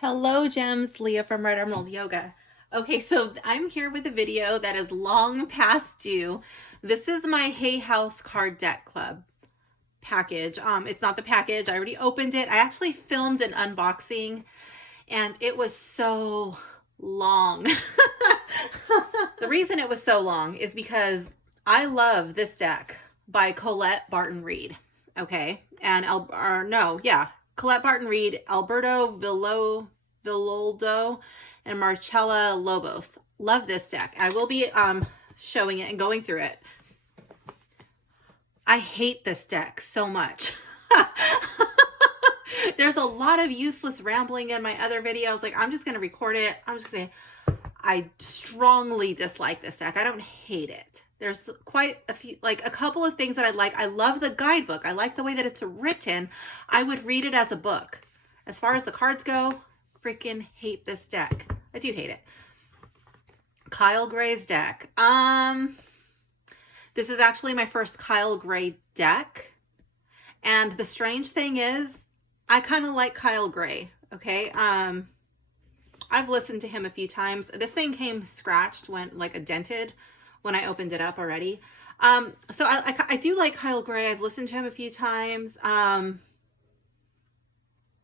Hello, Gems. Leah from Red Emerald Yoga. Okay, so I'm here with a video that is long past due. This is my Hay House Card Deck Club package. It's not the package. I already opened it. I actually filmed an unboxing and it was so long. The reason it was so long is because I love this deck by Colette Barton Reed. Okay, and Colette Barton Reed, Alberto Villoldo, and Marcella Lobos. Love this deck. I will be showing it and going through it. I hate this deck so much. There's a lot of useless rambling in my other videos. Like, I'm just going to record it. I'm just saying, I strongly dislike this deck. I don't hate it. There's quite a few, like a couple of things that I like. I love the guidebook. I like the way that it's written. I would read it as a book. As far as the cards go, freaking hate this deck. I do hate it. Kyle Gray's deck. This is actually my first Kyle Gray deck. And the strange thing is, I kind of like Kyle Gray, okay? I've listened to him a few times. This thing came scratched, dented when I opened it up already. So I do like Kyle Gray. I've listened to him a few times. I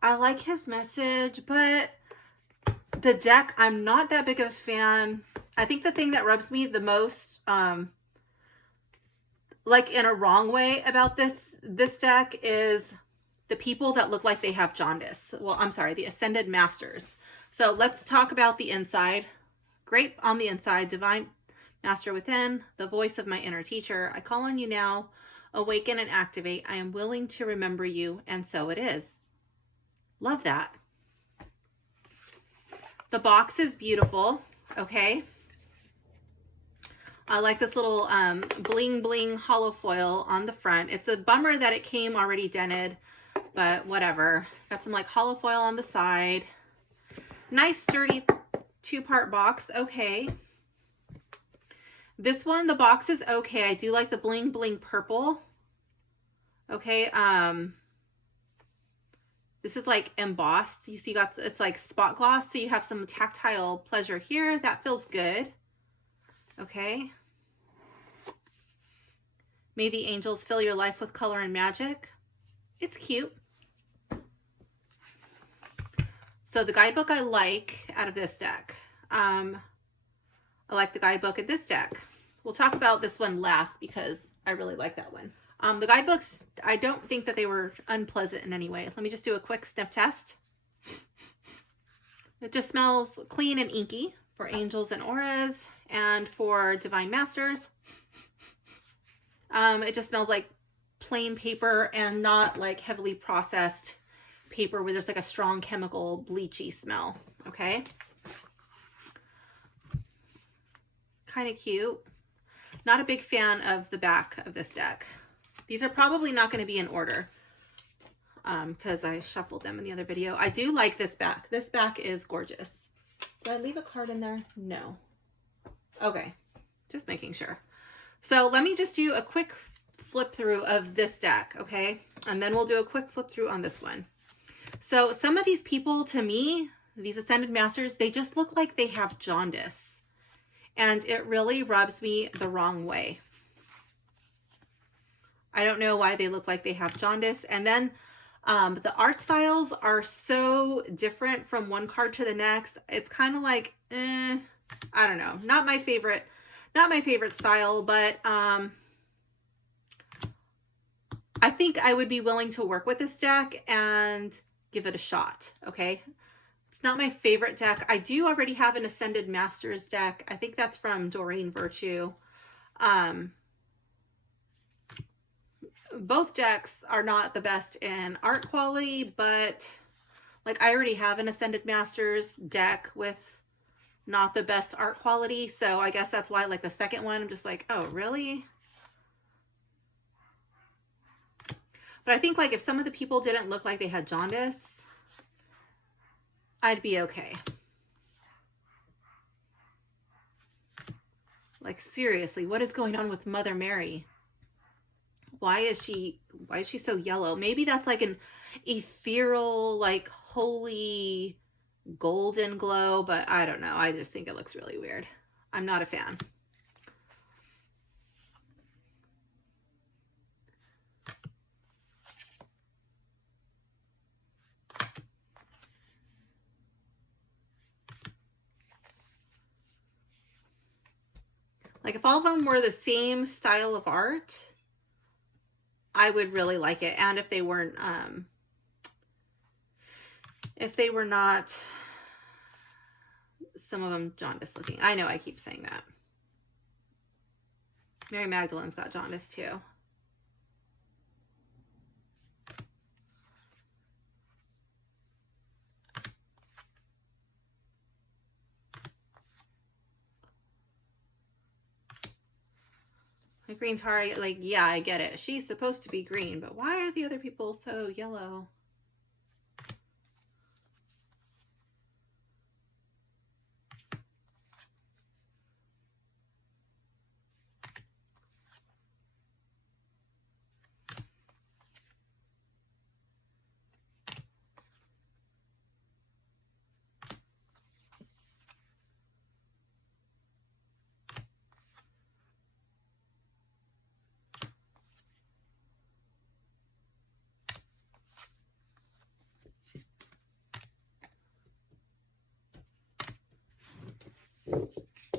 like his message, but the deck, I'm not that big of a fan. I think the thing that rubs me the most, like in a wrong way about this deck is the people that look like they have jaundice. Well, I'm sorry, the Ascended Masters. So let's talk about the inside. Great on the inside, Divine Master within, the voice of my inner teacher. I call on you now, awaken and activate. I am willing to remember you, and so it is. Love that. The box is beautiful, okay? I like this little bling bling hollow foil on the front. It's a bummer that it came already dented, but whatever. Got some like hollow foil on the side. Nice sturdy two-part box. Okay. This one, the box is okay. I do like the bling bling purple. Okay. This is like embossed. You see, it's like spot gloss, so you have some tactile pleasure here. That feels good. Okay. May the angels fill your life with color and magic. It's cute. So the guidebook I like out of this deck. I like the guidebook of this deck. We'll talk about this one last because I really like that one. The guidebooks, I don't think that they were unpleasant in any way. Let me just do a quick sniff test. It just smells clean and inky for angels and auras, and for divine masters. It just smells like plain paper and not like heavily processed paper where there's like a strong chemical bleachy smell. Okay. Kind of cute. Not a big fan of the back of this deck. These are probably not going to be in order because I shuffled them in the other video. I do like this back. This back is gorgeous. Did I leave a card in there? No. Okay. Just making sure. So let me just do a quick flip through of this deck, okay? And then we'll do a quick flip through on this one. So some of these people, to me, these Ascended Masters, they just look like they have jaundice. And it really rubs me the wrong way. I don't know why they look like they have jaundice. And then the art styles are so different from one card to the next. It's kind of like, I don't know. Not my favorite style, but I think I would be willing to work with this deck and give it a shot, okay? It's not my favorite deck. I do already have an Ascended Masters deck. I think that's from Doreen Virtue. Both decks are not the best in art quality, but like I already have an Ascended Masters deck with not the best art quality. So I guess that's why like the second one, I'm just like, oh, really? But I think like if some of the people didn't look like they had jaundice, I'd be okay. Like seriously, what is going on with Mother Mary? Why is she so yellow? Maybe that's like an ethereal, like holy golden glow, but I don't know. I just think it looks really weird. I'm not a fan. Like if all of them were the same style of art, I would really like it. And if they weren't, if they were not, some of them jaundice looking. I know I keep saying that. Mary Magdalene's got jaundice too. Like green Tara, like, yeah, I get it. She's supposed to be green, but why are the other people so yellow?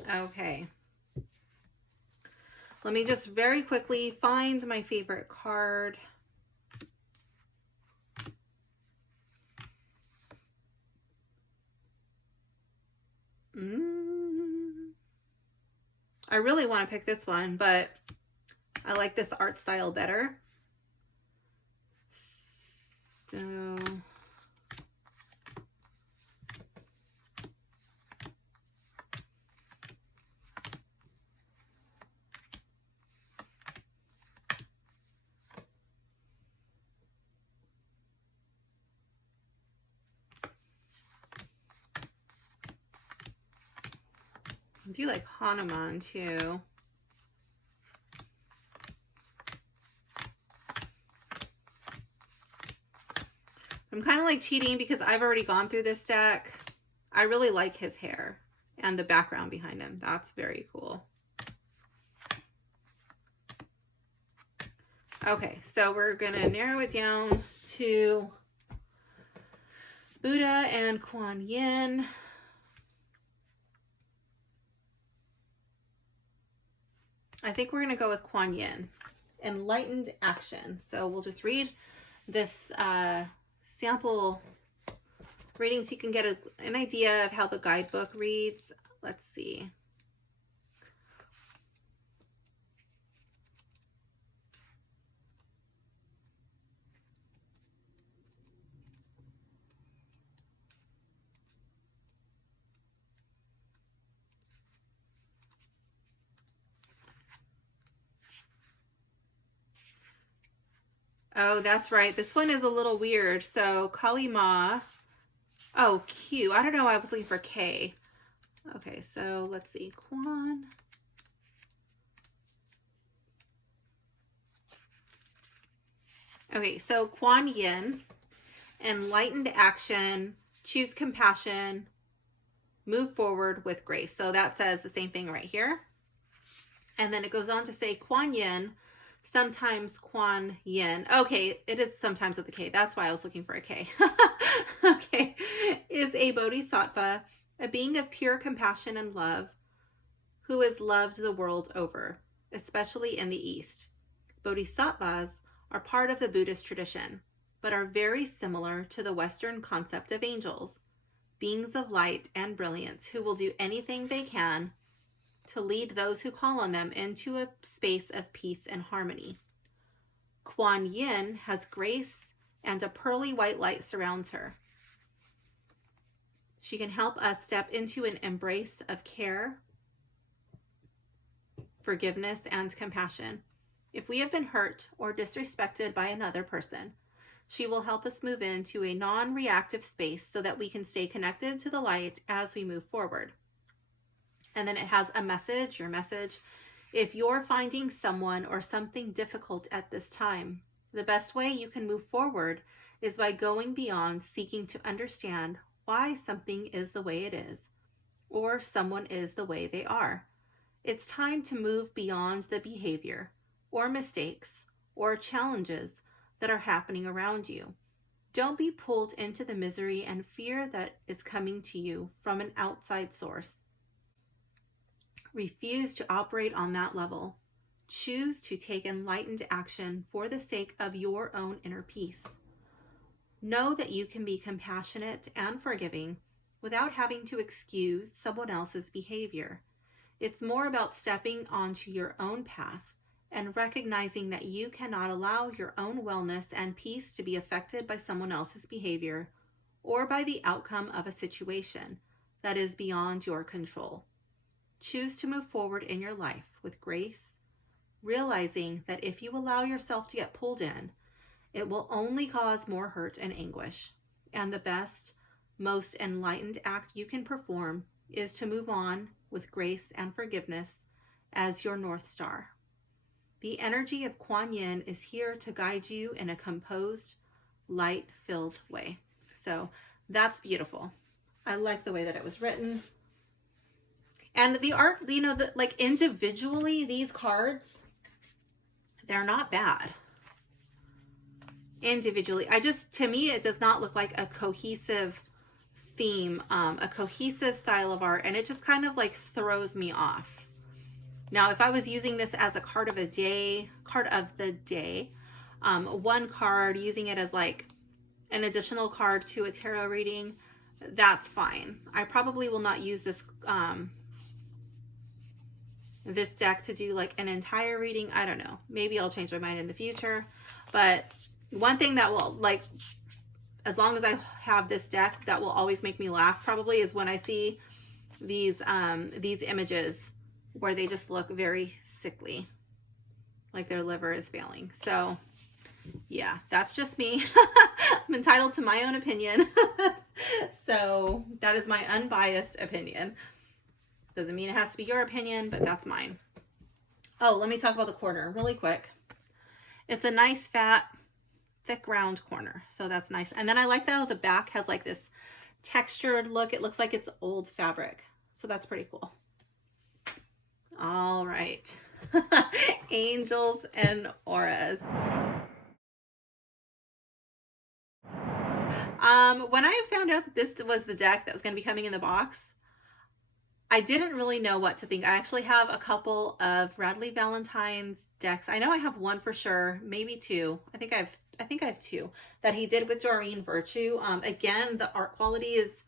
Okay. Let me just very quickly find my favorite card. I really want to pick this one, but I like this art style better. So I do like Hanuman too. I'm kind of like cheating because I've already gone through this deck. I really like his hair and the background behind him. That's very cool. Okay, so we're going to narrow it down to Buddha and Kuan Yin. I think we're going to go with Kuan Yin. Enlightened Action. So we'll just read this sample reading so you can get an idea of how the guidebook reads. Let's see. Oh, that's right. This one is a little weird. So Kali Ma. Oh, Q. I don't know. I was looking for K. Okay, so let's see. Kuan. Okay, so Kuan Yin. Enlightened Action. Choose compassion. Move forward with grace. So that says the same thing right here. And then it goes on to say Kuan Yin. Sometimes Kuan Yin. Okay, it is sometimes with a K. That's why I was looking for a K. Okay, is a bodhisattva, a being of pure compassion and love, who has loved the world over, especially in the East. Bodhisattvas are part of the Buddhist tradition, but are very similar to the Western concept of angels, beings of light and brilliance who will do anything they can to lead those who call on them into a space of peace and harmony. Kuan Yin has grace and a pearly white light surrounds her. She can help us step into an embrace of care, forgiveness, and compassion. If we have been hurt or disrespected by another person, she will help us move into a non-reactive space so that we can stay connected to the light as we move forward. And then it has a message, your message. If you're finding someone or something difficult at this time, the best way you can move forward is by going beyond seeking to understand why something is the way it is, or someone is the way they are. It's time to move beyond the behavior, or mistakes, or challenges that are happening around you. Don't be pulled into the misery and fear that is coming to you from an outside source. Refuse to operate on that level. Choose to take enlightened action for the sake of your own inner peace. Know that you can be compassionate and forgiving without having to excuse someone else's behavior. It's more about stepping onto your own path and recognizing that you cannot allow your own wellness and peace to be affected by someone else's behavior or by the outcome of a situation that is beyond your control. Choose to move forward in your life with grace, realizing that if you allow yourself to get pulled in, it will only cause more hurt and anguish. And the best, most enlightened act you can perform is to move on with grace and forgiveness as your North Star. The energy of Kuan Yin is here to guide you in a composed, light-filled way. So that's beautiful. I like the way that it was written. And the art, like individually, these cards, they're not bad. Individually, to me, it does not look like a cohesive theme, a cohesive style of art, and it just kind of like throws me off. Now, if I was using this as a card of the day, one card, using it as like an additional card to a tarot reading, that's fine. I probably will not use this this deck to do like an entire reading. I don't know. Maybe I'll change my mind in the future. But one thing that will, like, as long as I have this deck, that will always make me laugh probably is when I see these images where they just look very sickly, like their liver is failing. So yeah, that's just me. I'm entitled to my own opinion. So that is my unbiased opinion. Doesn't mean it has to be your opinion, but that's mine. Oh, let me talk about the corner really quick. It's a nice, fat, thick, round corner. So that's nice. And then I like that the back has like this textured look. It looks like it's old fabric. So that's pretty cool. All right. Angels and auras. When I found out that this was the deck that was going to be coming in the box, I didn't really know what to think. I actually have a couple of Radleigh Valentine's decks. I know I have one for sure, maybe two. I think I have two that he did with Doreen Virtue. Again, the art quality is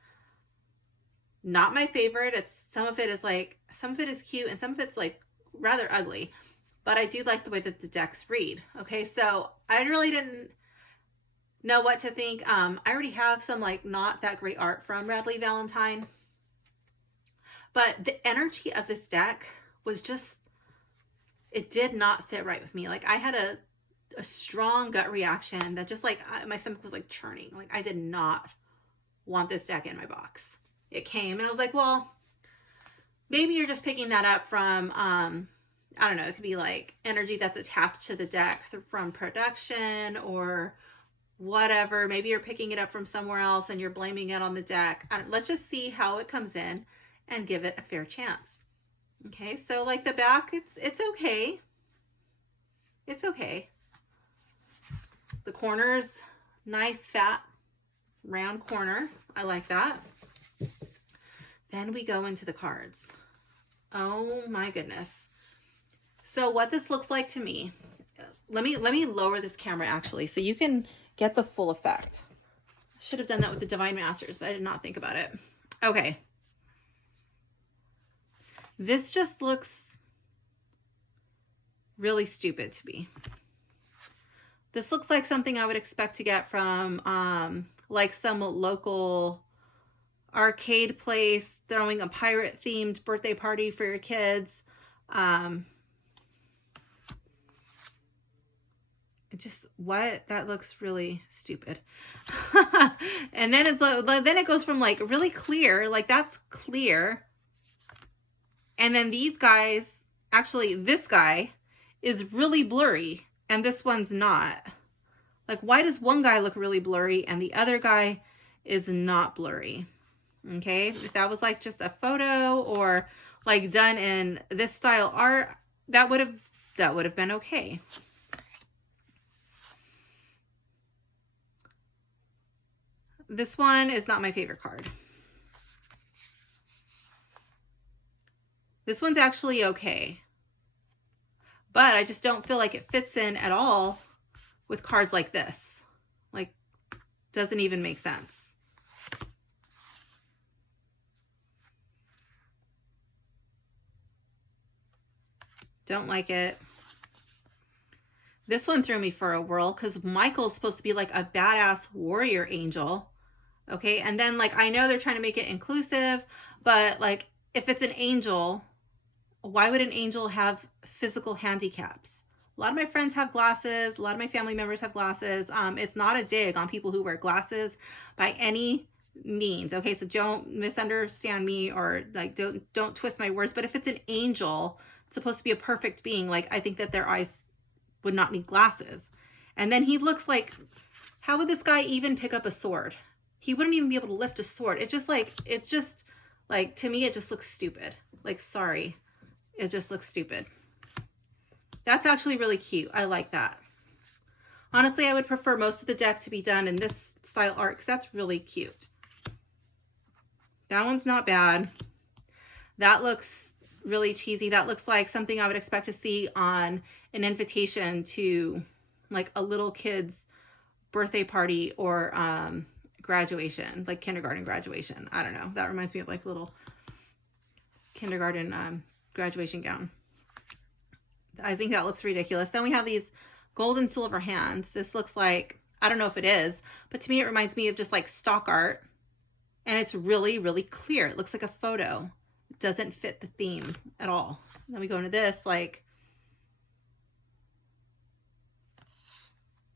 not my favorite. Some of it is cute and some of it's like rather ugly, but I do like the way that the decks read. Okay, so I really didn't know what to think. I already have some like not that great art from Radleigh Valentine, but the energy of this deck was just, it did not sit right with me. Like I had a strong gut reaction that just like my stomach was like churning. Like I did not want this deck in my box. It came and I was like, well, maybe you're just picking that up from, I don't know, it could be like energy that's attached to the deck from production or whatever. Maybe you're picking it up from somewhere else and you're blaming it on the deck. Let's just see how it comes in and give it a fair chance. Okay, so like the back, it's okay. It's okay. The corners, nice, fat, round corner. I like that. Then we go into the cards. Oh my goodness. So what this looks like to me, let me lower this camera actually so you can get the full effect. I should have done that with the Divine Masters, but I did not think about it. Okay. This just looks really stupid to me. This looks like something I would expect to get from like some local arcade place throwing a pirate themed birthday party for your kids. That looks really stupid. And then it goes from like really clear, like that's clear. And then these guys, actually this guy is really blurry and this one's not. Like why does one guy look really blurry and the other guy is not blurry. Okay, if that was like just a photo or like done in this style art, that would have been okay. This one is not my favorite card. This one's actually okay, but I just don't feel like it fits in at all with cards like this. Like, doesn't even make sense. Don't like it. This one threw me for a whirl because Michael's supposed to be like a badass warrior angel. Okay, and then like I know they're trying to make it inclusive, but like if it's an angel, why would an angel have physical handicaps? A lot of my friends have glasses. A lot of my family members have glasses. It's not a dig on people who wear glasses by any means. Okay, so don't misunderstand me or like don't twist my words. But if it's an angel, it's supposed to be a perfect being. Like I think that their eyes would not need glasses. And then he looks like, how would this guy even pick up a sword? He wouldn't even be able to lift a sword. It's just like to me, it just looks stupid. Like, sorry. It just looks stupid. That's actually really cute. I like that. Honestly, I would prefer most of the deck to be done in this style art because that's really cute. That one's not bad. That looks really cheesy. That looks like something I would expect to see on an invitation to like a little kid's birthday party or graduation, like kindergarten graduation. I don't know. That reminds me of like little kindergarten graduation gown. I think that looks ridiculous. Then we have these gold and silver hands. This looks like, I don't know if it is, but to me it reminds me of just like stock art. And it's really, really clear. It looks like a photo. It doesn't fit the theme at all. Then we go into this like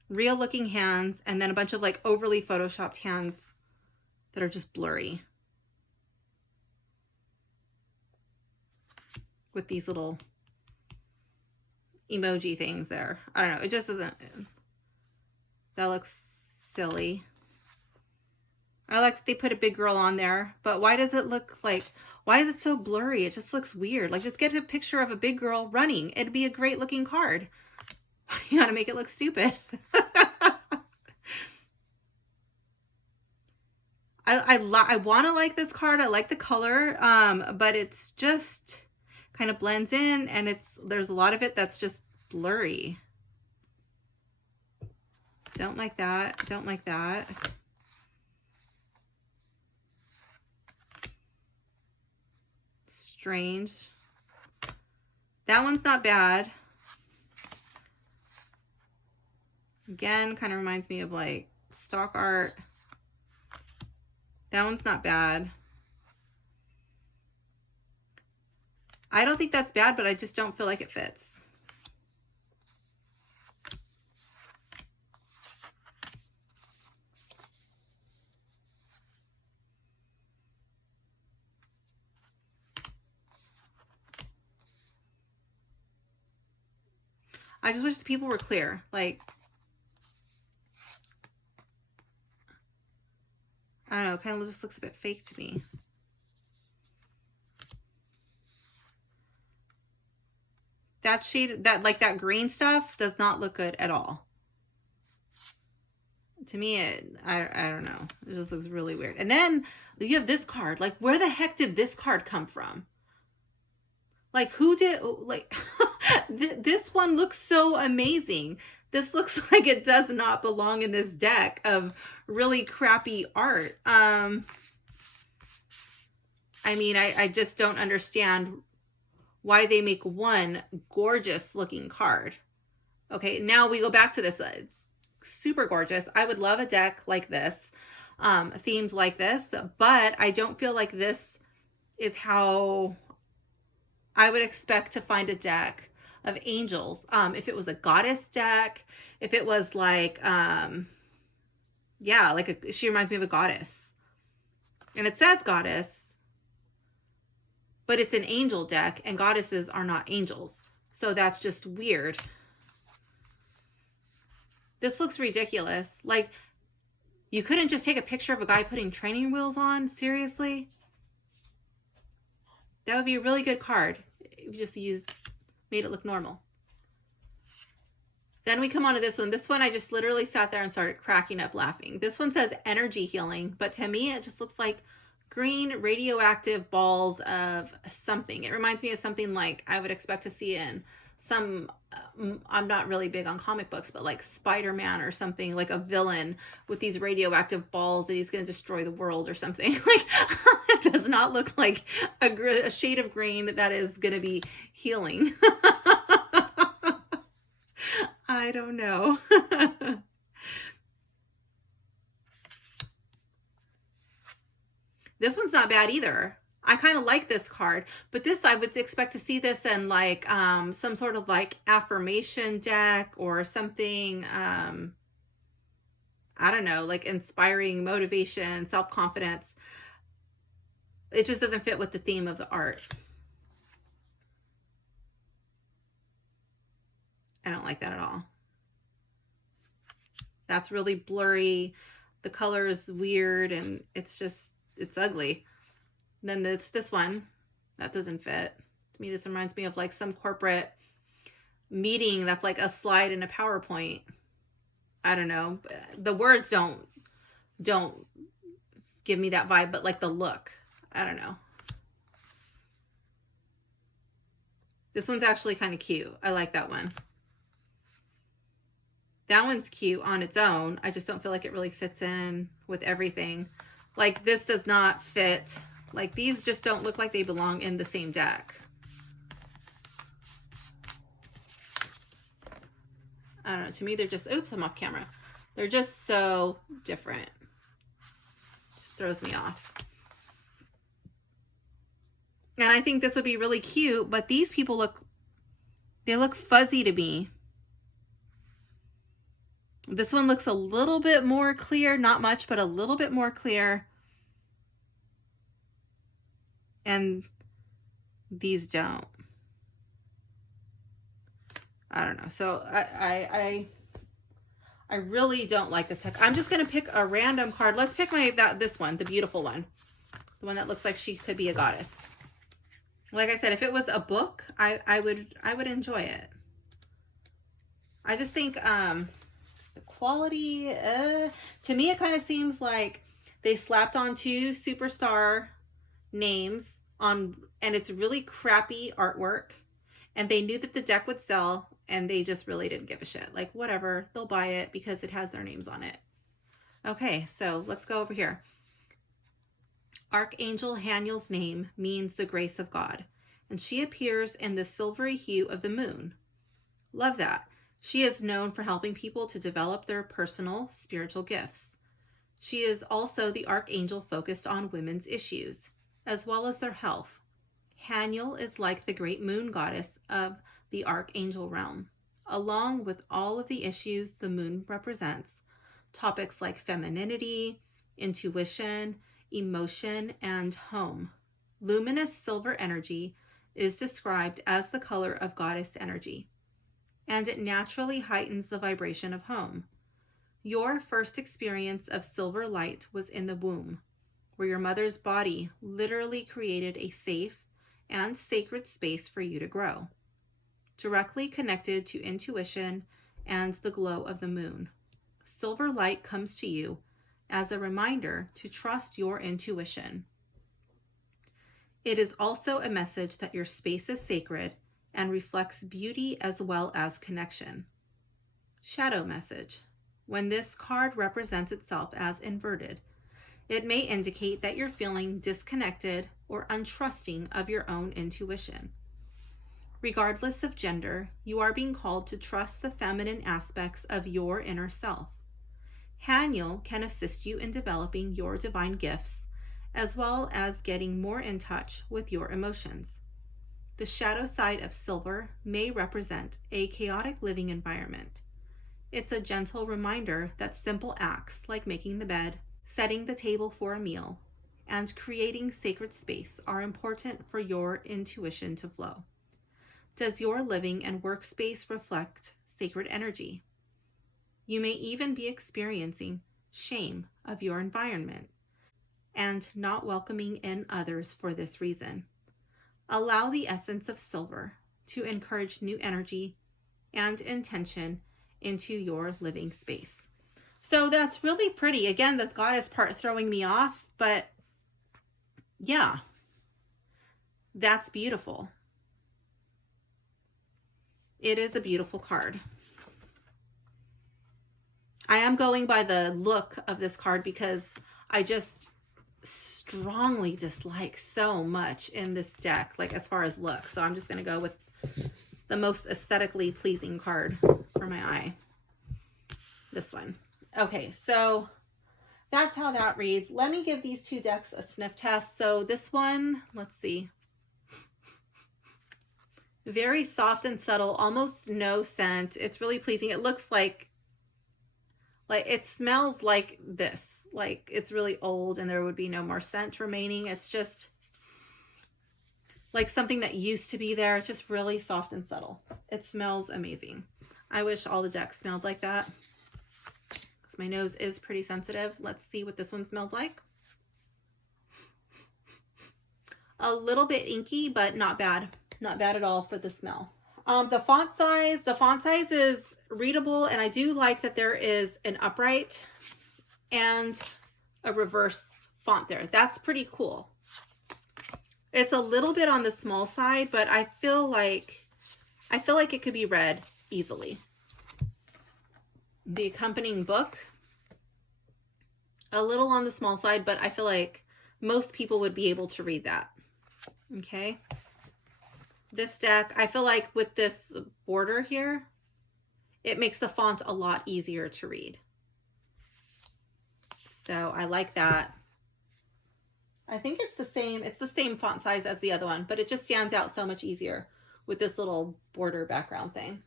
real looking hands and then a bunch of like overly photoshopped hands that are just blurry with these little emoji things there. I don't know. It just doesn't. That looks silly. I like that they put a big girl on there, but why does it look like, why is it so blurry? It just looks weird. Like just get a picture of a big girl running. It'd be a great looking card. You gotta make it look stupid. I want to like this card. I like the color, but it's just kind of blends in, and there's a lot of it that's just blurry. Don't like that. Don't like that. Strange. That one's not bad. Again, kind of reminds me of like stock art. That one's not bad. I don't think that's bad, but I just don't feel like it fits. I just wish the people were clear. Like, I don't know, it kind of just looks a bit fake to me. That shade, that green stuff does not look good at all. To me, I don't know. It just looks really weird. And then you have this card. Like, where the heck did this card come from? Like, who did, like, this one looks so amazing. This looks like it does not belong in this deck of really crappy art. I mean, I just don't understand why they make one gorgeous looking card. Okay, now we go back to this. It's super gorgeous. I would love a deck like this, themed like this, but I don't feel like this is how I would expect to find a deck of angels. If it was a goddess deck, if it was like, yeah, like she reminds me of a goddess. And it says goddess, but it's an angel deck, and goddesses are not angels. So that's just weird. This looks ridiculous. Like, You couldn't just take a picture of a guy putting training wheels on? Seriously? That would be a really good card if you just made it look normal. Then we come on to this one. This one, I just literally sat there and started cracking up laughing. This one says energy healing, but to me, it just looks like green radioactive balls of something. It reminds me of something like I would expect to see in some, I'm not really big on comic books, but like Spider-Man or something, like a villain with these radioactive balls that he's going to destroy the world or something. Like, it does not look like a shade of green that is going to be healing. I don't know. This one's not bad either. I kind of like this card, but this, I would expect to see this in like some sort of like affirmation deck or something. I don't know, like inspiring motivation, self-confidence. It just doesn't fit with the theme of the art. I don't like that at all. That's really blurry. The color is weird and it's ugly. Then it's this one. That doesn't fit. To me, this reminds me of like some corporate meeting that's like a slide in a PowerPoint. I don't know. The words don't give me that vibe, but like the look. I don't know. This one's actually kind of cute. I like that one. That one's cute on its own. I just don't feel like it really fits in with everything. Like this does not fit. Like these just don't look like they belong in the same deck. I don't know. To me, they're just, oops, I'm off camera. They're just so different. Just throws me off. And I think this would be really cute, but these people they look fuzzy to me. This one looks a little bit more clear, not much, but a little bit more clear. And these don't. I don't know. So I really don't like this deck. I'm just going to pick a random card. Let's pick this one, the beautiful one. The one that looks like she could be a goddess. Like I said, if it was a book, I would enjoy it. I just think the quality, to me, it kind of seems like they slapped on 2 superstar names on, and it's really crappy artwork, and they knew that the deck would sell, and they just really didn't give a shit. Like, whatever, they'll buy it because it has their names on it. Okay, so let's go over here. Archangel Haniel's name means the grace of God, and she appears in the silvery hue of the moon. Love that. She is known for helping people to develop their personal spiritual gifts. She is also the archangel focused on women's issues, as well as their health. Haniel is like the great moon goddess of the archangel realm, along with all of the issues the moon represents, topics like femininity, intuition, emotion, and home. Luminous silver energy is described as the color of goddess energy, and it naturally heightens the vibration of home. Your first experience of silver light was in the womb, where your mother's body literally created a safe and sacred space for you to grow, directly connected to intuition and the glow of the moon. Silver light comes to you as a reminder to trust your intuition. It is also a message that your space is sacred and reflects beauty as well as connection. Shadow message. When this card represents itself as inverted, it may indicate that you're feeling disconnected or untrusting of your own intuition. Regardless of gender, you are being called to trust the feminine aspects of your inner self. Haniel can assist you in developing your divine gifts, as well as getting more in touch with your emotions. The shadow side of silver may represent a chaotic living environment. It's a gentle reminder that simple acts like making the bed, setting the table for a meal, and creating sacred space are important for your intuition to flow. Does your living and workspace reflect sacred energy? You may even be experiencing shame of your environment and not welcoming in others for this reason. Allow the essence of silver to encourage new energy and intention into your living space. So that's really pretty. Again, the goddess part throwing me off, but yeah, that's beautiful. It is a beautiful card. I am going by the look of this card because I just strongly dislike so much in this deck, like as far as look. So I'm just going to go with the most aesthetically pleasing card for my eye. This one. Okay, so that's how that reads. Let me give these two decks a sniff test. So this one, let's see. Very soft and subtle, almost no scent. It's really pleasing. It looks like it smells like this. Like it's really old and there would be no more scent remaining. It's just like something that used to be there. It's just really soft and subtle. It smells amazing. I wish all the decks smelled like that. Because my nose is pretty sensitive. Let's see what this one smells like. A little bit inky, but not bad. Not bad at all for the smell. The font size is readable, and I do like that there is an upright and a reverse font there. That's pretty cool. It's a little bit on the small side, but I feel like it could be read easily. The accompanying book, a little on the small side, but I feel like most people would be able to read that. Okay. This deck, I feel like with this border here, it makes the font a lot easier to read. So I like that. I think it's the same font size as the other one, but it just stands out so much easier with this little border background thing.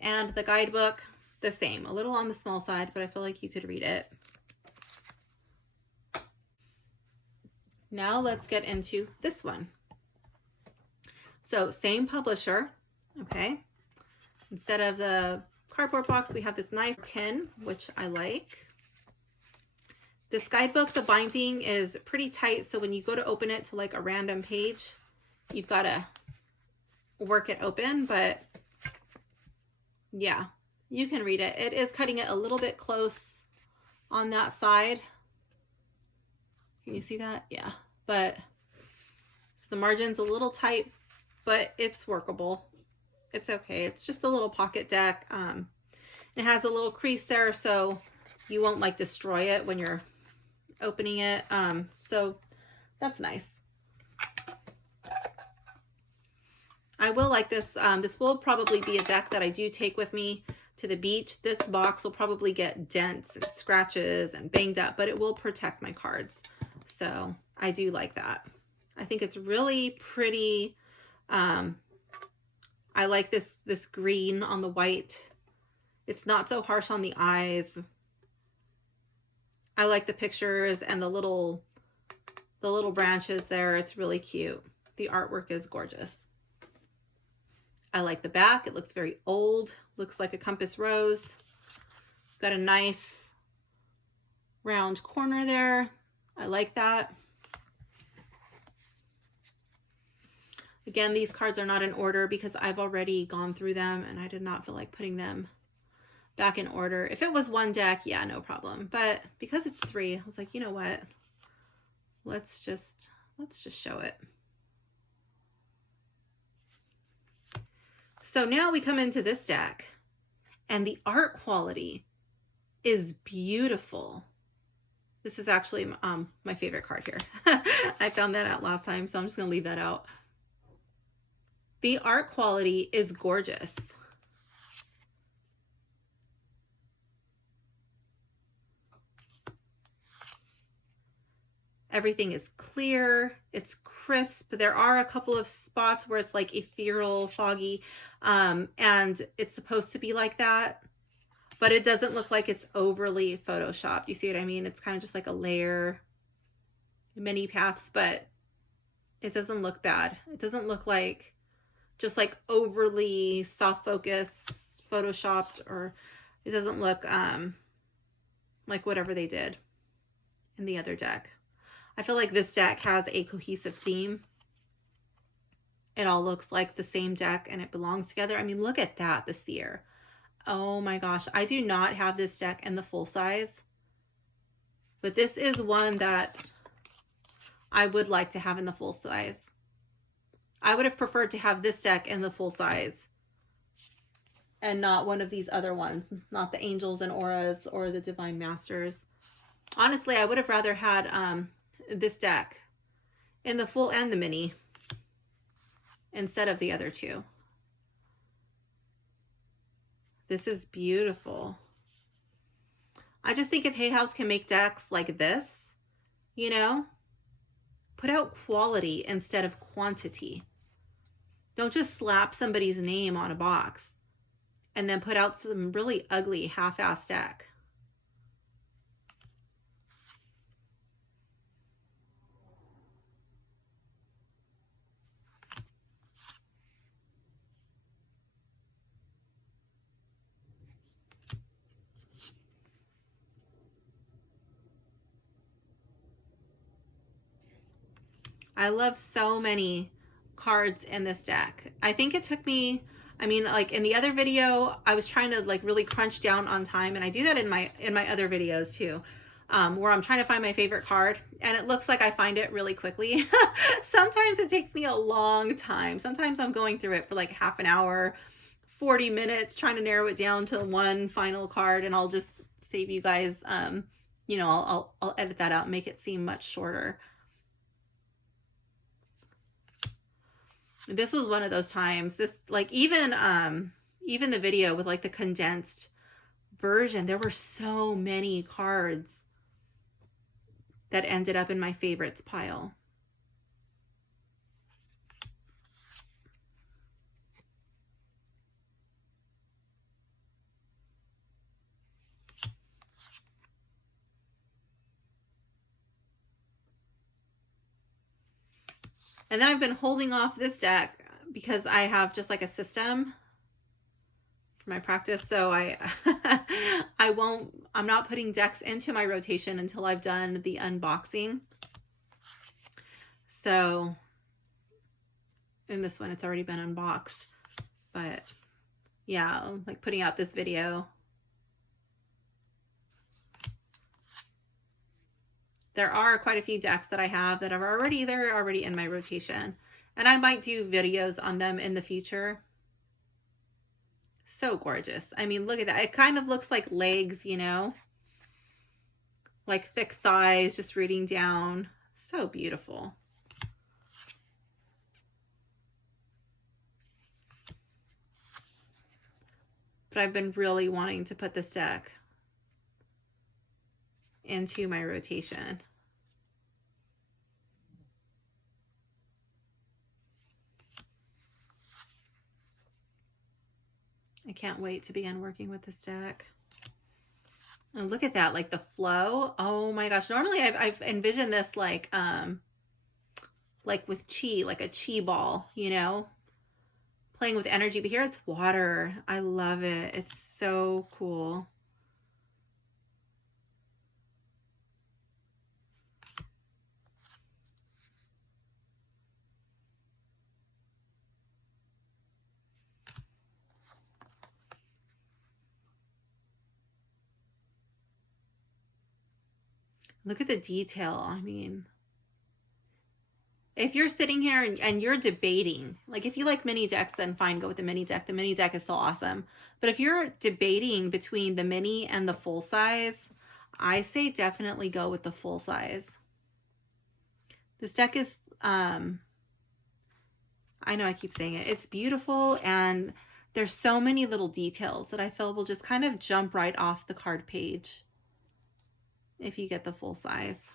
And the guidebook, the same, a little on the small side, but I feel like you could read it. Now let's get into this one. So same publisher, okay? Instead of the cardboard box, we have this nice tin, which I like. This guidebook, the binding is pretty tight, so when you go to open it to like a random page, you've got to work it open, but yeah, you can read it. It is cutting it a little bit close on that side. Can you see that? Yeah, but so the margin's a little tight, but it's workable. It's okay. It's just a little pocket deck. It has a little crease there, so you won't like destroy it when you're opening it. So that's nice. I will like this. This will probably be a deck that I do take with me to the beach. This box will probably get dents and scratches and banged up, but it will protect my cards. So I do like that. I think it's really pretty. I like this green on the white. It's not so harsh on the eyes. I like the pictures and the little branches there. It's really cute. The artwork is gorgeous. I like the back. It looks very old. Looks like a compass rose. Got a nice round corner there. I like that. Again, these cards are not in order because I've already gone through them and I did not feel like putting them back in order. If it was one deck, yeah, no problem. But because it's three, I was like, you know what? Let's just show it. So now we come into this deck and the art quality is beautiful. This is actually my favorite card here. I found that out last time, so I'm just going to leave that out. The art quality is gorgeous. Everything is clear. It's crisp. There are a couple of spots where it's like ethereal, foggy, and it's supposed to be like that, but it doesn't look like it's overly photoshopped. You see what I mean? It's kind of just like a layer, many paths, but it doesn't look bad. It doesn't look like just like overly soft focus photoshopped, or it doesn't look like whatever they did in the other deck. I feel like this deck has a cohesive theme. It all looks like the same deck and it belongs together. I mean, look at that, the Seer. Oh my gosh, I do not have this deck in the full size, but this is one that I would like to have in the full size. I would have preferred to have this deck in the full size and not one of these other ones, not the Angels and Auras or the Divine Masters. Honestly, I would have rather had this deck in the full and the mini instead of the other two. This is beautiful. I just think if Hay House can make decks like this, you know, put out quality instead of quantity. Don't just slap somebody's name on a box and then put out some really ugly half-assed deck. I love so many cards in this deck. I think it took me, I mean, like in the other video, I was trying to like really crunch down on time, and I do that in my other videos too, where I'm trying to find my favorite card, and it looks like I find it really quickly. Sometimes it takes me a long time. Sometimes I'm going through it for like half an hour, 40 minutes, trying to narrow it down to one final card, and I'll just save you guys, you know, I'll edit that out and make it seem much shorter. This was one of those times. This, like, even the video with like the condensed version, there were so many cards that ended up in my favorites pile. And then I've been holding off this deck because I have just like a system for my practice. So I'm not putting decks into my rotation until I've done the unboxing. So in this one, it's already been unboxed, but yeah, I'm like putting out this video. There are quite a few decks that I have that they're already in my rotation, and I might do videos on them in the future. So gorgeous. I mean, look at that. It kind of looks like legs, you know, like thick thighs just rooting down. So beautiful. But I've been really wanting to put this deck into my rotation. I can't wait to begin working with this deck. And look at that, like the flow. Oh my gosh. Normally I've envisioned this like with chi, like a chi ball, you know, playing with energy, but here it's water. I love it. It's so cool. Look at the detail. I mean, if you're sitting here and you're debating, like if you like mini decks, then fine, go with the mini deck. The mini deck is still awesome. But if you're debating between the mini and the full size, I say definitely go with the full size. This deck is, I know I keep saying it, it's beautiful, and there's so many little details that I feel will just kind of jump right off the card page if you get the full size.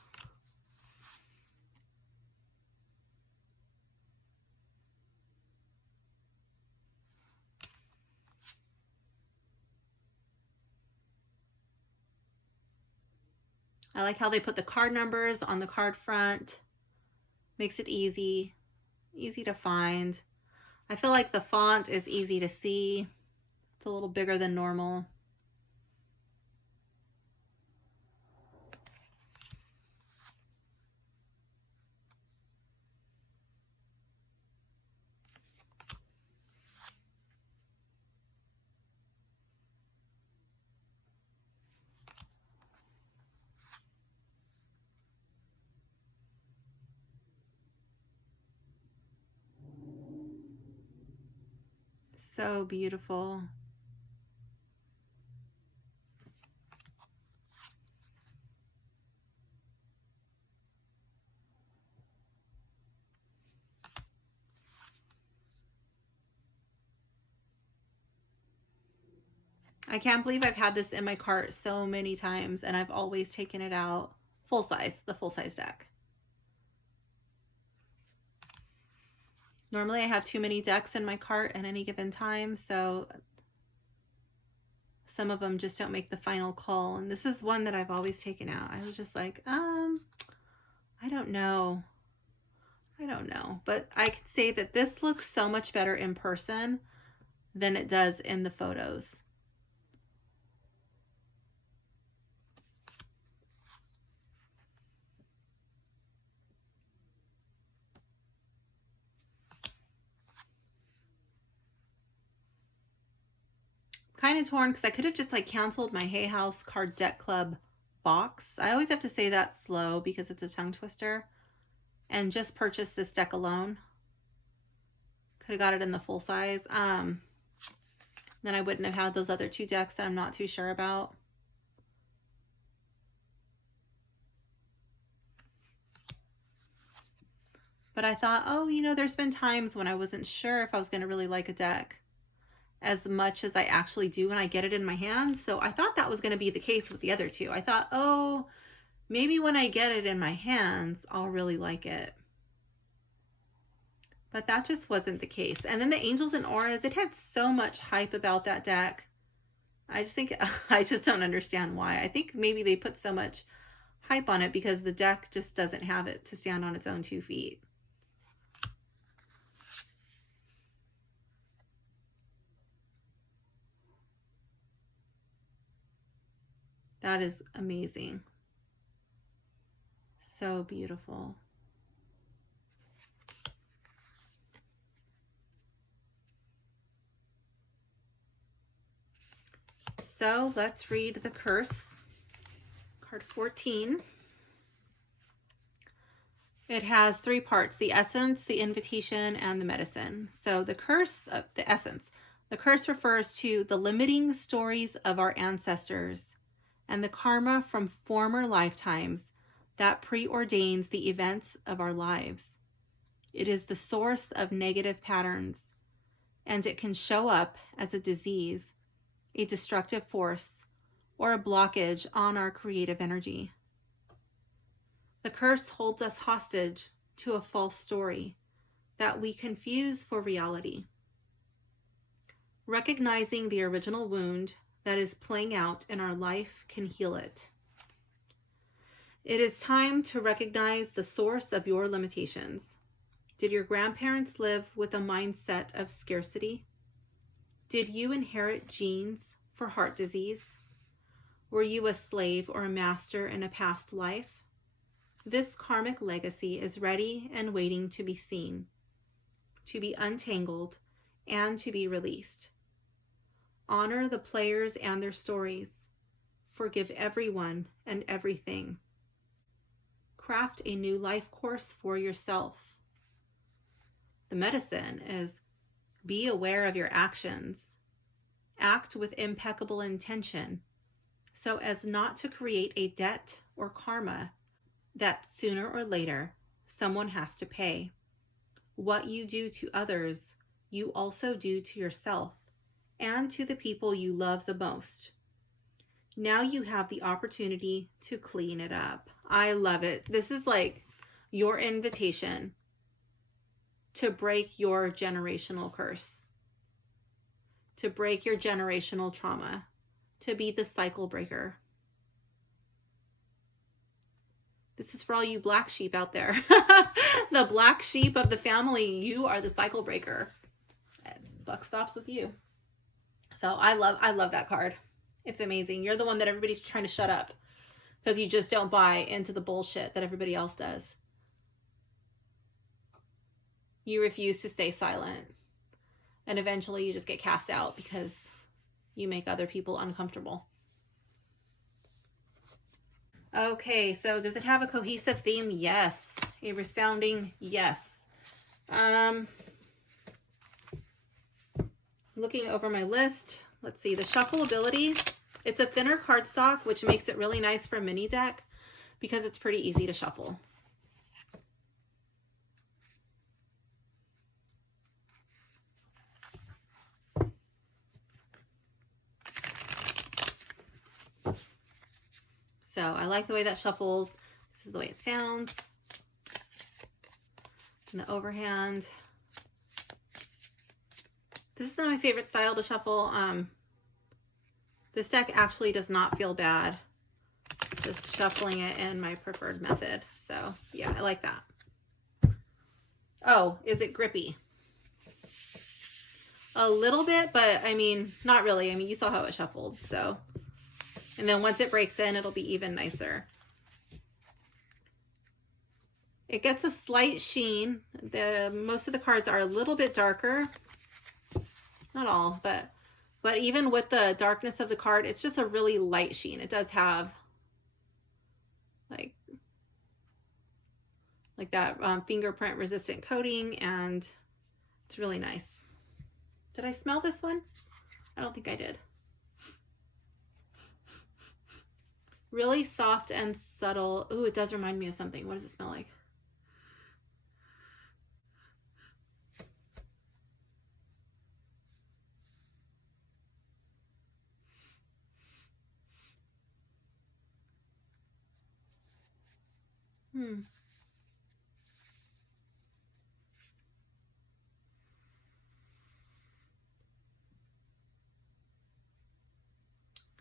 I like how they put the card numbers on the card front. Makes it easy to find. I feel like the font is easy to see. It's a little bigger than normal. So beautiful. I can't believe I've had this in my cart so many times and I've always taken it out full size, the full size deck. Normally I have too many decks in my cart at any given time, so some of them just don't make the final call. And this is one that I've always taken out. I was just like, I don't know. I don't know. But I could say that this looks so much better in person than it does in the photos. Kind of torn because I could have just like canceled my Hay House Card Deck Club box. I always have to say that slow because it's a tongue twister. And just purchased this deck alone. Could have got it in the full size. Then I wouldn't have had those other two decks that I'm not too sure about. But I thought, oh, you know, there's been times when I wasn't sure if I was going to really like a deck as much as I actually do when I get it in my hands. So I thought that was going to be the case with the other two. I thought, oh, maybe when I get it in my hands, I'll really like it. But that just wasn't the case. And then the Angels and Auras, it had so much hype about that deck. I just don't understand why. I think maybe they put so much hype on it because the deck just doesn't have it to stand on its own 2 feet. That is amazing. So beautiful. So let's read the curse. Card 14. It has 3 parts: the essence, the invitation, and the medicine. So the curse of the essence. The curse refers to the limiting stories of our ancestors and the karma from former lifetimes that preordains the events of our lives. It is the source of negative patterns, and it can show up as a disease, a destructive force, or a blockage on our creative energy. The curse holds us hostage to a false story that we confuse for reality. Recognizing the original wound that is playing out in our life can heal it. It is time to recognize the source of your limitations. Did your grandparents live with a mindset of scarcity? Did you inherit genes for heart disease? Were you a slave or a master in a past life? This karmic legacy is ready and waiting to be seen, to be untangled, and to be released. Honor the players and their stories. Forgive everyone and everything. Craft a new life course for yourself. The medicine is be aware of your actions. Act with impeccable intention so as not to create a debt or karma that sooner or later someone has to pay. What you do to others, you also do to yourself and to the people you love the most. Now you have the opportunity to clean it up. I love it. This is like your invitation to break your generational curse, to break your generational trauma, to be the cycle breaker. This is for all you black sheep out there. The black sheep of the family, you are the cycle breaker. Buck stops with you. So I love that card. It's amazing. You're the one that everybody's trying to shut up because you just don't buy into the bullshit that everybody else does. You refuse to stay silent. And eventually you just get cast out because you make other people uncomfortable. Okay, so does it have a cohesive theme? Yes. A resounding yes. looking over my list. Let's see, the shuffleability. It's a thinner cardstock, which makes it really nice for a mini deck because it's pretty easy to shuffle. So I like the way that shuffles. This is the way it sounds. And the overhand. This is not my favorite style to shuffle. This deck actually does not feel bad just shuffling it in my preferred method. So yeah, I like that. Oh, is it grippy? A little bit, but I mean, not really. I mean, you saw how it shuffled, so. And then once it breaks in, it'll be even nicer. It gets a slight sheen. Most of the cards are a little bit darker. Not all, but even with the darkness of the card, it's just a really light sheen. It does have like that fingerprint resistant coating, and it's really nice. Did I smell this one? I don't think I did. Really soft and subtle. Ooh, it does remind me of something. What does it smell like?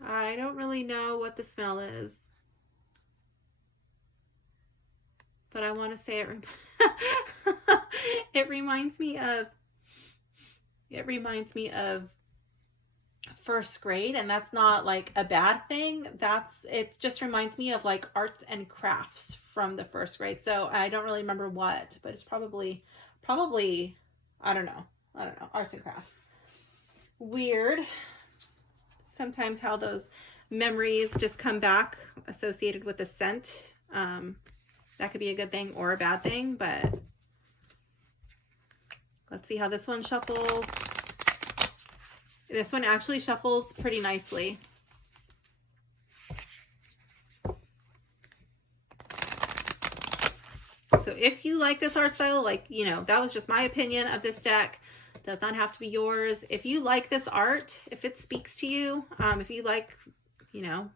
I don't really know what the smell is, but I want to say it reminds me of first grade, and that's not like a bad thing. It just reminds me of like arts and crafts from the first grade. So I don't really remember what, but it's probably I don't know, arts and crafts. Weird sometimes how those memories just come back associated with a scent. That could be a good thing or a bad thing, but let's see how this one shuffles. This one actually shuffles pretty nicely. So if you like this art style, like, you know, that was just my opinion of this deck. Does not have to be yours. If you like this art, if it speaks to you, if you like, you know,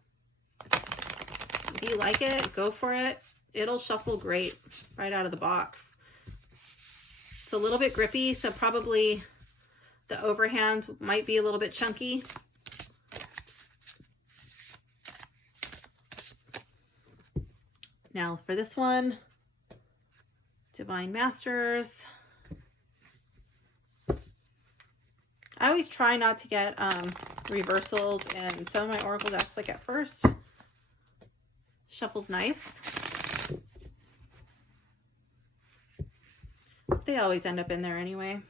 if you like it, go for it. It'll shuffle great right out of the box. It's a little bit grippy, so probably the overhand might be a little bit chunky. Now for this one, Divine Masters. I always try not to get reversals in some of my Oracle decks like at first. Shuffles nice. They always end up in there anyway.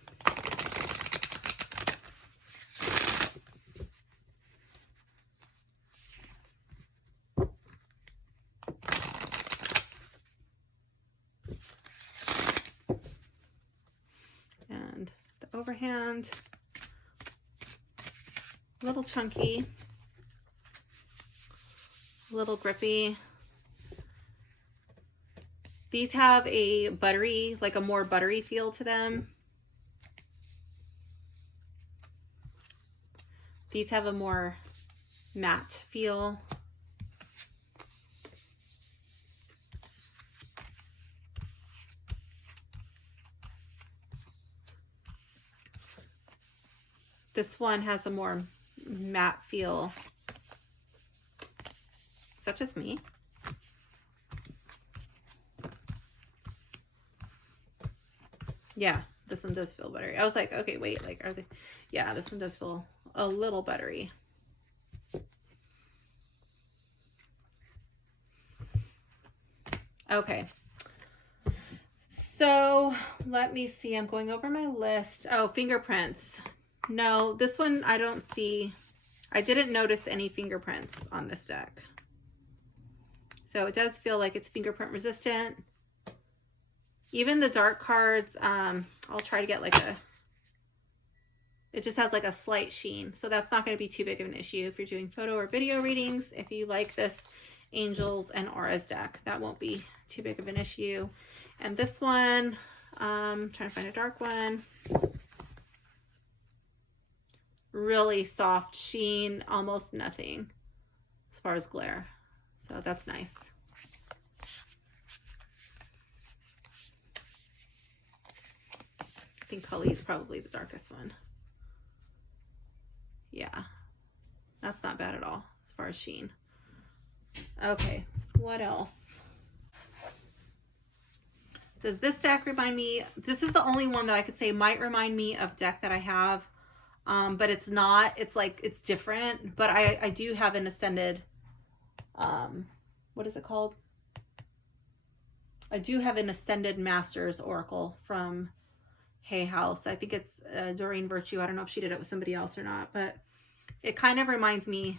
And the overhand. A little chunky, a little grippy. These have a buttery, like a more buttery feel to them. These have a more matte feel. This one has a more matte feel. Is that just me? Yeah, this one does feel buttery. I was like, okay, wait, like, are they? Yeah, this one does feel a little buttery. Okay. So let me see. I'm going over my list. Oh, fingerprints. No, this one I don't see. I didn't notice any fingerprints on this deck. So it does feel like it's fingerprint resistant. Even the dark cards, I'll try to get like It just has like a slight sheen. So that's not going to be too big of an issue if you're doing photo or video readings. If you like this Angels and Auras deck, that won't be too big of an issue. And this one, trying to find a dark one. Really soft sheen, almost nothing as far as glare. So that's nice. I think Cully is probably the darkest one. Yeah, that's not bad at all as far as sheen. Okay, what else? Does this deck remind me? This is the only one that I could say might remind me of deck that I have, but it's not. It's like, it's different, but I do have an Ascended, what is it called? I do have an Ascended Masters Oracle from Hay House. I think it's Doreen Virtue. I don't know if she did it with somebody else or not, but it kind of reminds me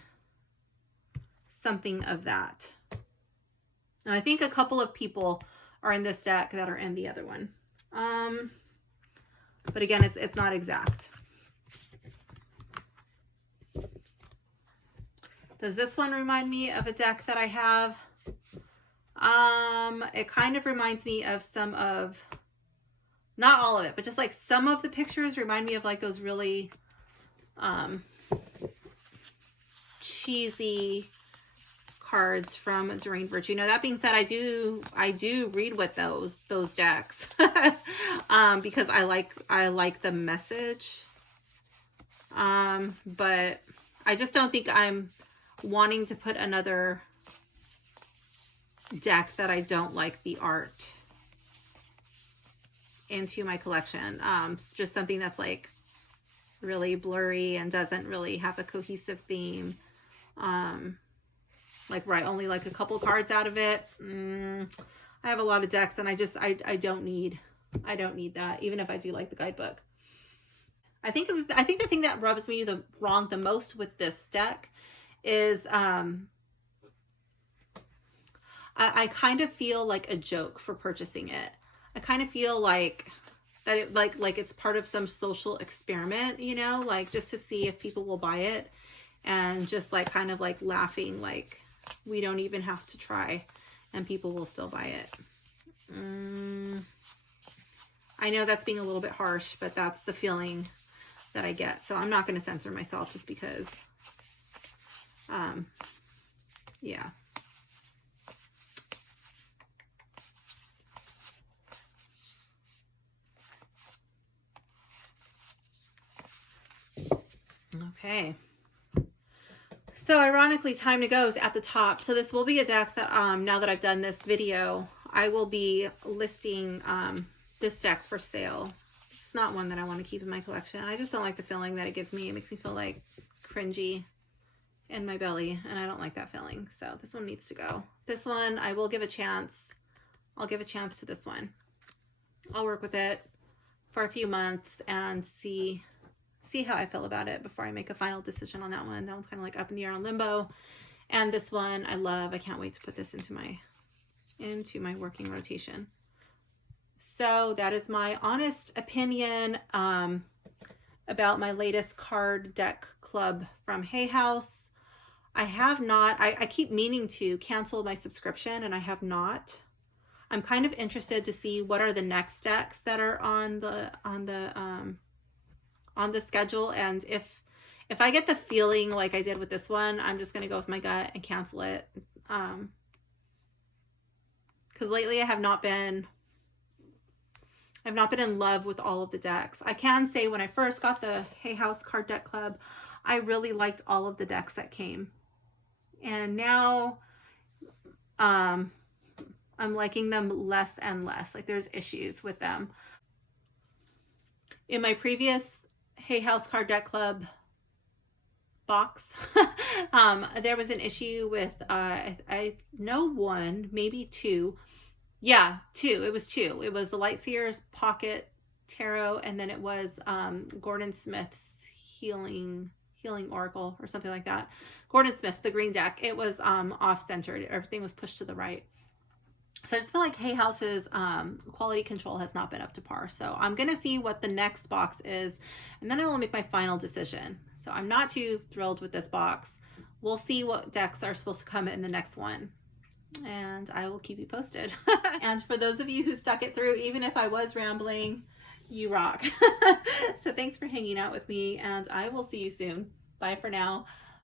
something of that. And I think a couple of people are in this deck that are in the other one. But again, it's not exact. Does this one remind me of a deck that I have? It kind of reminds me of some of, not all of it, but just like some of the pictures remind me of like those really cheesy cards from Doreen Virtue. Now that being said, I do read with those decks because I like the message. But I just don't think I'm wanting to put another deck that I don't like the art into my collection. It's just something that's like really blurry and doesn't really have a cohesive theme. Like where I only like a couple cards out of it. I have a lot of decks and I don't need that, even if I do like the guidebook. I think the thing that rubs me wrong the most with this deck is I kind of feel like a joke for purchasing it. I kind of feel like that it like it's part of some social experiment, you know, like just to see if people will buy it, and just like kind of like laughing like we don't even have to try and people will still buy it. I know that's being a little bit harsh, but that's the feeling that I get. So I'm not going to censor myself just because, yeah. Okay. So ironically, Time to Go is at the top. So this will be a deck that, now that I've done this video, I will be listing this deck for sale. It's not one that I want to keep in my collection. I just don't like the feeling that it gives me. It makes me feel like cringy in my belly, and I don't like that feeling. So this one needs to go. This one, I will give a chance. I'll give a chance to this one. I'll work with it for a few months and see how I feel about it before I make a final decision on that one. That one's kind of like up in the air on limbo. And this one I love. I can't wait to put this into my working rotation. So that is my honest opinion about my latest card deck club from Hay House. I have not, I keep meaning to cancel my subscription and I have not. I'm kind of interested to see what are the next decks that are on the schedule, and if I get the feeling like I did with this one, I'm just gonna go with my gut and cancel it. Because lately I have not been in love with all of the decks. I can say when I first got the Hay House card deck club, I really liked all of the decks that came, and now I'm liking them less and less. Like there's issues with them. In my previous Hay House card deck club box, there was an issue with I know one, maybe two. Yeah, two. It was two. It was the Lightseer's Pocket Tarot, and then it was Gordon Smith's Healing Oracle or something like that. Gordon Smith's, the green deck. It was off-centered. Everything was pushed to the right. So I just feel like Hay House's quality control has not been up to par. So I'm going to see what the next box is, and then I will make my final decision. So I'm not too thrilled with this box. We'll see what decks are supposed to come in the next one, and I will keep you posted. And for those of you who stuck it through, even if I was rambling, you rock. So thanks for hanging out with me, and I will see you soon. Bye for now.